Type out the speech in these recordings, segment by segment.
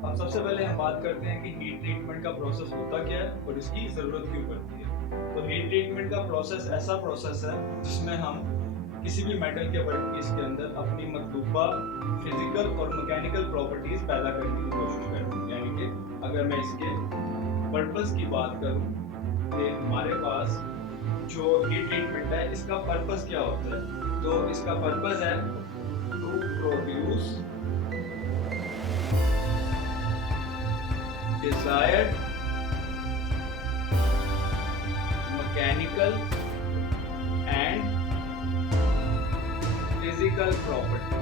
अब सबसे पहले हम बात करते हैं कि हीट ट्रीटमेंट का प्रोसेस होता क्या है और इसकी ज़रूरत क्यों पड़ती है। तो हीट ट्रीटमेंट का प्रोसेस ऐसा प्रोसेस है जिसमें हम किसी भी मेटल के वर्कपीस के अंदर अपनी मतलूबा फिजिकल और मैकेनिकल प्रॉपर्टीज पैदा करने की कोशिश करते हैं। यानी कि अगर मैं इसके पर्पस की बात करूं कि हमारे पास जो हीट ट्रीटमेंट है इसका पर्पस क्या होता है, तो इसका पर्पस है to produce desired mechanical and physical property।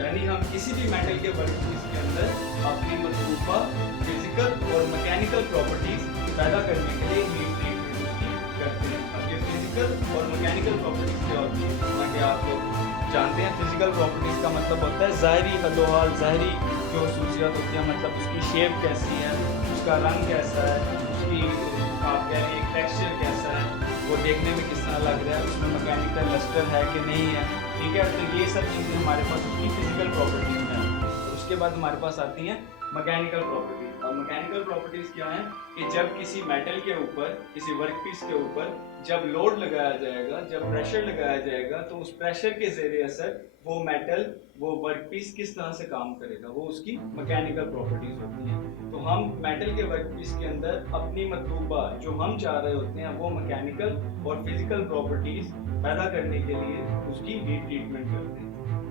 यानी हम किसी भी मेटल के वर्कपीस के अंदर अपनी मतलूबा फिजिकल और मैकेनिकल प्रॉपर्टीज पैदा करने के लिए हीट ट्रीटमेंट करते हैं। अब ये फिजिकल और मैकेनिकल प्रॉपर्टीज क्या होती है, ताकि आप लोग जानते हैं फिजिकल प्रॉपर्टीज का मतलब होता है ज़ाहरी हदोहाल, ज़ाहरी जो खसूसियात होती हैं, मतलब उसकी शेप कैसी है, उसका रंग कैसा है, उसकी आप कह रहे हैं टेक्सचर कैसा है, वो देखने में किस तरह लग रहा है, उसमें मैकेनिकल लस्टर है कि नहीं है। ठीक है, तो ये सब चीज़ें हमारे पास उसकी फिजिकल प्रॉपर्टीज में आती हैं। तो उसके बाद हमारे पास आती हैं मैकेनिकल प्रॉपर्टीज। और मैकेनिकल प्रॉपर्टीज क्या है कि जब किसी मेटल के ऊपर, किसी वर्कपीस के ऊपर जब लोड लगाया जाएगा, जब प्रेशर लगाया जाएगा, तो उस प्रेशर के ज़रिए असर वो मेटल, वो वर्कपीस किस तरह से काम करेगा, वो उसकी मैकेनिकल प्रॉपर्टीज होती हैं। तो हम मेटल के वर्कपीस के अंदर अपनी मतलूबा जो हम चाह रहे होते हैं वो मैकेनिकल और फिजिकल प्रॉपर्टीज पैदा करने के लिए उसकी हीट ट्रीटमेंट करते हैं।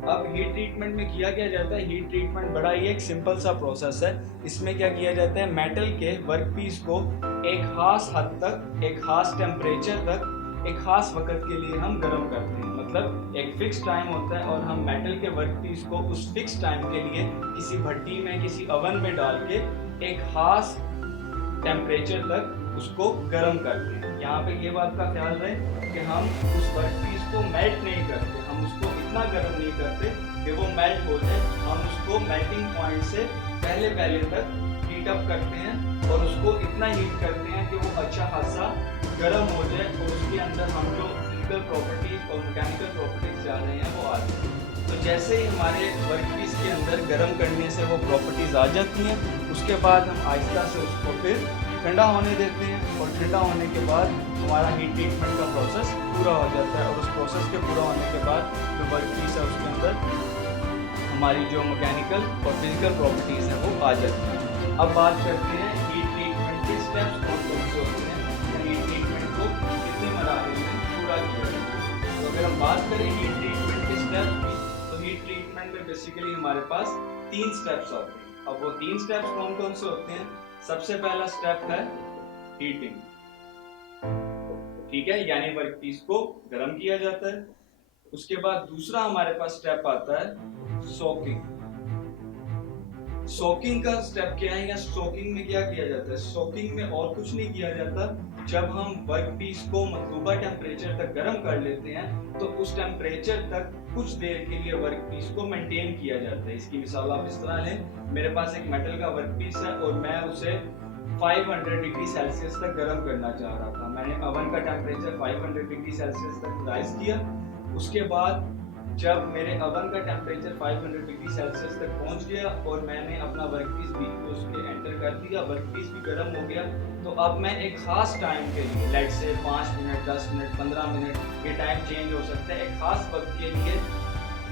अब हीट ट्रीटमेंट में किया क्या जाता है, हीट ट्रीटमेंट बड़ा ही एक सिंपल सा प्रोसेस है। इसमें क्या किया जाता है, मेटल के वर्कपीस को एक खास हद तक, एक खास टेम्परेचर तक, एक खास वक्त के लिए हम गर्म करते हैं। मतलब एक फिक्स टाइम होता है और हम मेटल के वर्कपीस को उस फिक्स टाइम के लिए किसी भट्टी में, किसी ओवन में डाल के एक खास टेम्परेचर तक उसको गर्म करते हैं। यहाँ पे ये बात का ख्याल रहे कि हम उस वर्कपीस को मेल्ट नहीं करते, हम उसको इतना गर्म नहीं करते कि वो मेल्ट हो जाए। हम उसको मेल्टिंग पॉइंट से पहले तक हीट अप करते हैं और उसको इतना हीट करते हैं कि वो अच्छा खासा गर्म हो जाए और उसके अंदर हम जो फिजिकल प्रॉपर्टीज और मैकेनिकल प्रॉपर्टीज चाह रहे हैं वो आ जाए। तो जैसे ही हमारे वर्कपीस के अंदर गर्म करने से वो प्रॉपर्टीज आ जाती हैं, उसके बाद हम आहिस्ता से उसको फिर ठंडा होने देते हैं और ठंडा होने के बाद हमारा हीट ट्रीटमेंट का प्रोसेस पूरा हो जाता है। और उस प्रोसेस के पूरा होने के बाद जो वर्कपीस है उसके अंदर हमारी जो मैकेनिकल और फिजिकल प्रॉपर्टीज़ हैं वो आ जाती हैं। अब बात करते हैं हीट ट्रीटमेंट के स्टेप्स कौन कौन से होते हैं, हीट ट्रीटमेंट को कितने मराहल में पूरा किया जाता है। तो अगर हम बात करें हीट ट्रीटमेंट के स्टेप्स की, तो हीट ट्रीटमेंट में बेसिकली हमारे पास 3 स्टेप्स आते हैं। अब वो 3 स्टेप्स कौन कौन से होते हैं, सबसे पहला स्टेप है हीटिंग। ठीक है, यानी वर्कपीस को गर्म किया जाता है। उसके बाद दूसरा हमारे पास स्टेप आता है सोकिंग। सोकिंग का स्टेप क्या है, या सोकिंग में क्या किया जाता है, सोकिंग में और कुछ नहीं किया जाता। जब हम वर्कपीस को मतलूबा टेम्परेचर तक गर्म कर लेते हैं तो उस टेम्परेचर तक कुछ देर के लिए वर्कपीस को मेंटेन किया जाता है। इसकी मिसाल आप इस तरह लें, मेरे पास एक मेटल का वर्कपीस है और मैं उसे 500 डिग्री सेल्सियस तक गर्म करना चाह रहा था। मैंने ओवन का टेम्परेचर 500 डिग्री सेल्सियस तक राइज किया। उसके बाद जब मेरे ओवन का टेम्परेचर 500 डिग्री सेल्सियस तक पहुंच गया और मैंने अपना वर्कपीस बीच में उसके एंटर कर दिया, वर्कपीस भी गर्म हो गया, तो अब मैं एक खास टाइम के लिए, लेट से 5 मिनट, 10 मिनट, 15 मिनट, ये टाइम चेंज हो सकता है, एक खास वक्त के लिए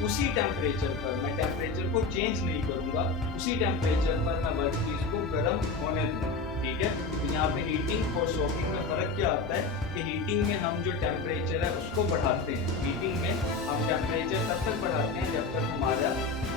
उसी टेम्परेचर पर, मैं टेम्परेचर को चेंज नहीं करूंगा, उसी टेम्परेचर पर मैं वर्कपीस को गर्म होने दूंगा। ठीक है, तो यहाँ पे हीटिंग और सोकिंग में फर्क क्या आता है कि हीटिंग में हम जो टेम्परेचर है उसको बढ़ाते हैं। हीटिंग में हम टेम्परेचर तब तक बढ़ाते हैं जब तक हमारा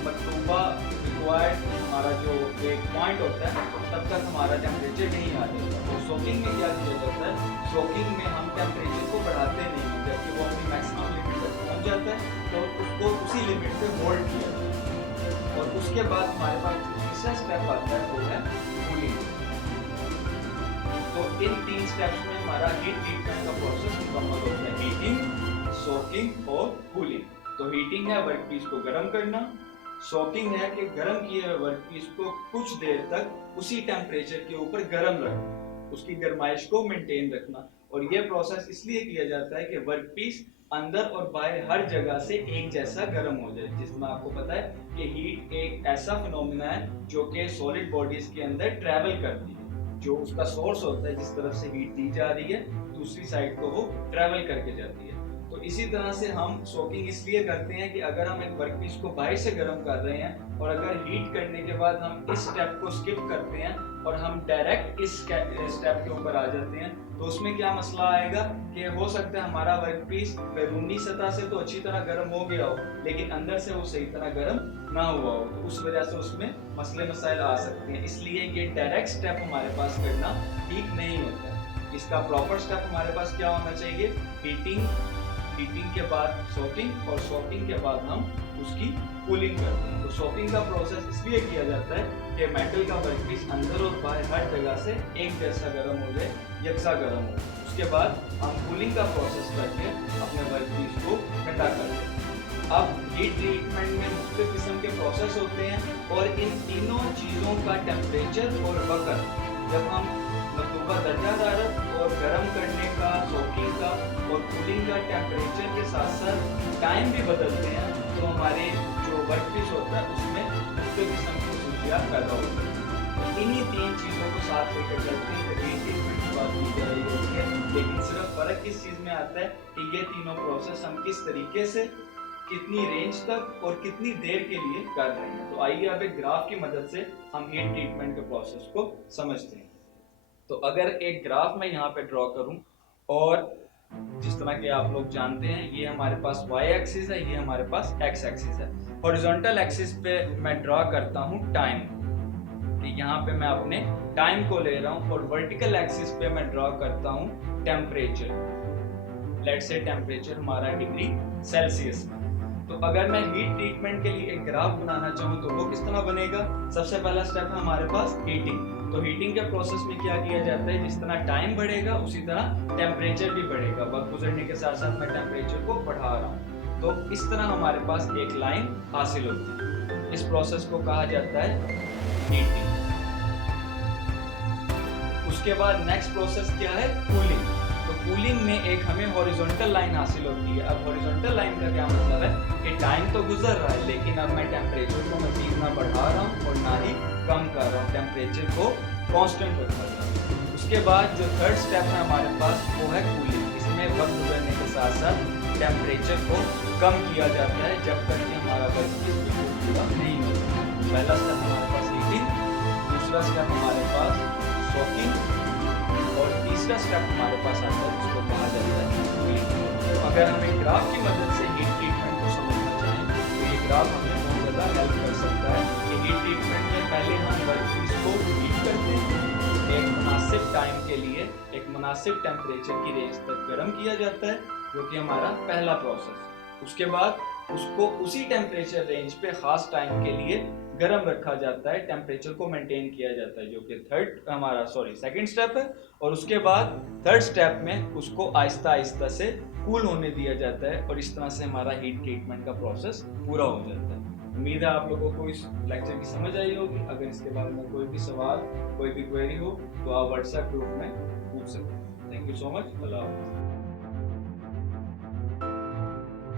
मतलूबा रिक्वायर्ड, हमारा जो एक पॉइंट होता है तब तक हमारा टेम्परेचर नहीं आ जाता। तो सोकिंग में क्या किया जाता है, सोकिंग में हम टेम्परेचर को बढ़ाते नहीं, जबकि वो अपनी मैक्सिमम लिमिट तक पहुँच जाता है तो उसको उसी लिमिट पे होल्ड किया जाता है। और उसके बाद हमारे पास तीसरा स्टेप आता है वो है कूलिंग। तो इन 3 स्टेप्स में हमारा हीट ट्रीटमेंट का प्रोसेस मुकम्मल होता है, हीटिंग, सोकिंग और कूलिंग। तो हीटिंग है वर्कपीस को गर्म करना, सोकिंग है कि गर्म किए हुए वर्कपीस को कुछ देर तक उसी टेम्परेचर के ऊपर गर्म रखना, उसकी गर्माइश को मेंटेन रखना। और यह प्रोसेस इसलिए किया जाता है कि वर्कपीस अंदर और बाहर हर जगह से एक जैसा गर्म हो जाए, जिसमें आपको पता है कि हीट एक ऐसा फिनोमिना है जो कि सॉलिड बॉडीज के अंदर ट्रैवल करती है। जो उसका सोर्स होता है, जिस तरफ से हीट दी जा रही है, दूसरी साइड को वो ट्रैवल करके जाती है। तो इसी तरह से हम सोकिंग इसलिए करते हैं कि अगर हम एक वर्कपीस को बाहर से गर्म कर रहे हैं और अगर हीट करने के बाद हम इस स्टेप को स्किप करते हैं और हम डायरेक्ट इस स्टेप के ऊपर आ जाते हैं, तो उसमें क्या मसला आएगा कि हो सकता है हमारा वर्कपीस बैरूनी सतह से तो अच्छी तरह गर्म हो गया हो, लेकिन अंदर से वो सही तरह गर्म ना हुआ हो, तो उस वजह से उसमें मसले मसाइल आ सकते हैं। इसलिए ये डायरेक्ट स्टेप हमारे पास करना ठीक नहीं होता। इसका प्रॉपर स्टेप हमारे पास क्या होना चाहिए? हीटिंग के बाद सोकिंग और सोकिंग के बाद हम उसकी कूलिंग करते हैं। तो सोकिंग का प्रोसेस इसलिए किया जाता है कि मेटल का वर्कपीस अंदर और बाहर हर जगह से एक जैसा गर्म हो जाए, यकसा गर्म हो। उसके बाद हम कूलिंग का प्रोसेस करके अपने वर्कपीस को ठंडा करते हैं। अब हीट ट्रीटमेंट में मुख्तलिफ किस्म के प्रोसेस होते हैं और इन तीनों चीज़ों का टेम्परेचर और वक्त जब हम मतलूबा दर्जा हरारत और गर्म करने का, सोकिंग का और कूलिंग का टेम्परेचर के साथ साथ टाइम भी बदलते हैं, तो हमारे जो वर्कपीस होता है उसमें मुख्तलिफ किस्म की खुशियाँ पैदा होती हैं। इन्हीं तीन चीज़ों को साथ लेकर चलते हैं कि हीट ट्रीटमेंट की बात की जा रही होती है, लेकिन सिर्फ फ़र्क किस चीज़ में आता है कि ये तीनों प्रोसेस हम किस तरीके से, कितनी रेंज तक और कितनी देर के लिए कर रहे हैं। तो आइए अब एक ग्राफ की मदद से हम हीट ट्रीटमेंट के प्रोसेस को समझते हैं। तो अगर एक ग्राफ मैं यहाँ पे ड्रॉ करूं और जिस तरह के आप लोग जानते हैं, ये हमारे पास y एक्सिस है, ये हमारे पास x एक्सिस है। हॉरिजॉन्टल एक्सिस पे मैं ड्रॉ करता हूँ टाइम, कि यहाँ पे मैं अपने टाइम को ले रहा हूँ, और वर्टिकल एक्सिस पे मैं ड्रॉ करता हूँ टेम्परेचर। लेट्स से टेम्परेचर हमारा डिग्री सेल्सियस में। तो अगर मैं हीट ट्रीटमेंट के लिए एक ग्राफ बनाना चाहूँ तो वो किस तरह बनेगा? सबसे पहला स्टेप है हमारे पास हीटिंग। तो हीटिंग के प्रोसेस में क्या किया जाता है? जिस तरह टाइम बढ़ेगा उसी तरह टेम्परेचर भी बढ़ेगा। वक्त गुजरने के साथ साथ मैं टेम्परेचर को बढ़ा रहा हूँ, तो इस तरह हमारे पास एक लाइन हासिल होती है। इस प्रोसेस को कहा जाता है हीटिंग। उसके बाद नेक्स्ट प्रोसेस क्या है? कूलिंग। तो कूलिंग में एक हमें हॉरिजॉन्टल लाइन हासिल होती है। अब हॉरिजॉन्टल लाइन का क्या मतलब है कि टाइम तो गुजर रहा है, लेकिन अब मैं टेम्परेचर को मजीद ना बढ़ा रहा हूँ और ना ही कम कर रहा हूँ, टेम्परेचर को कांस्टेंट रखा रहा हूँ। उसके बाद जो थर्ड स्टेप है हमारे पास वो है कूलिंग। इसमें वक्त गुजरने के साथ साथ टेम्परेचर को कम किया जाता है जब तक कि हमारा वर्कपीस बिल्कुल पूरा नहीं होता। पहला स्टेप हमारे पास हीटिंग, दूसरा स्टेप हमारे पास सोकिंग और तीसरा स्टेप हमारे पास आता है जिसको कहा जाता है कूलिंग। तो अगर हम एक ग्राफ की मदद से हीट ट्रीटमेंट को समझना चाहें तो ये ग्राफ हमें बहुत ज़्यादा हेल्प कर सकता है कि हीट ट्रीटमेंट में पहले हम वर्कपीस को हीट करते हैं, एक मुनासिब टाइम के लिए एक मुनासिब टेम्परेचर की रेंज तक गर्म किया जाता है, जो कि हमारा पहला प्रोसेस। उसके बाद उसको उसी टेम्परेचर रेंज पे खास टाइम के लिए गर्म रखा जाता है, टेम्परेचर को मेंटेन किया जाता है, जो कि सेकंड स्टेप है। और उसके बाद थर्ड स्टेप में उसको आहिस्ता आहिस्ता से कूल होने दिया जाता है, और इस तरह से हमारा हीट ट्रीटमेंट का प्रोसेस पूरा हो जाता है। उम्मीद है आप लोगों को इस लेक्चर की समझ आई होगी। अगर इसके बारे में कोई भी सवाल, कोई भी क्वेरी हो तो आप व्हाट्सएप ग्रुप में पूछ सकते हैं। Thank you so much. अल्लाह हाफ़िज़।